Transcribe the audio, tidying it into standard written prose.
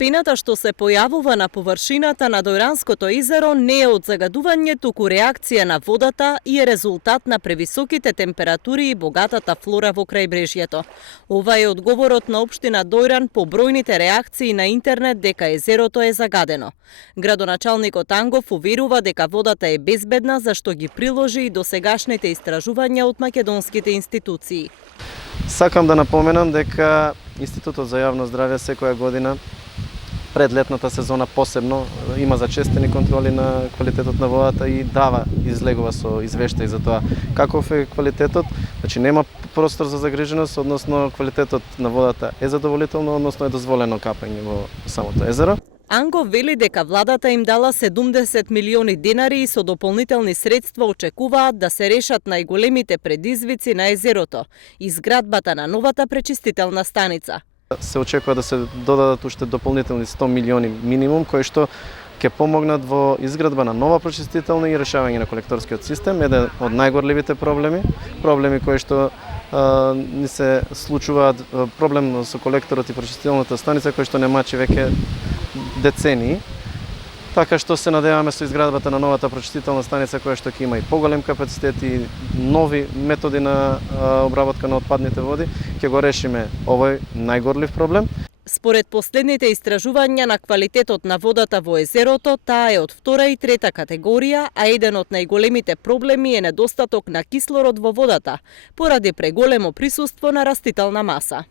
Пената што се појавува на површината на Дојранското езеро не е од загадување, туку реакција на водата и е резултат на превисоките температури и богатата флора во крајбрежјето. Ова е одговорот на општина Дојран по бројните реакции на интернет дека езерото е загадено. Градоначалникот Ангов уверува дека водата е безбедна, зашто ги приложи и досегашните истражувања од македонските институции. Сакам да напоменам дека Институтот за јавно здравје секоја година пред летната сезона посебно има зачестени контроли на квалитетот на водата и излегува со извештај за тоа каков е квалитетот. Значи нема простор за загриженост, односно квалитетот на водата е задоволително, односно е дозволено капање во самото езеро. Ангов вели дека владата им дала 70 милиони денари и со дополнителни средства очекуваат да се решат најголемите предизвици на езерото – изградбата на новата пречистителна станица. Се очекува да се додадат уште дополнителни 100 милиони минимум, кои што ќе помогнат во изградба на нова пречистителна и решавање на колекторскиот систем, еден од најгорливите проблеми кои што ни се случуваат, проблем со колекторот и пречистителната станица кој што не мачи веќе децении. Така што се надеваме со изградбата на новата пречистителна станица која што ќе има и поголем капацитет и нови методи на обработка на отпадните води, ќе го решиме овој најгорлив проблем. Според последните истражувања на квалитетот на водата во езерото, таа е од втора и трета категорија, а еден од најголемите проблеми е недостаток на кислород во водата, поради преголемо присуство на растителна маса.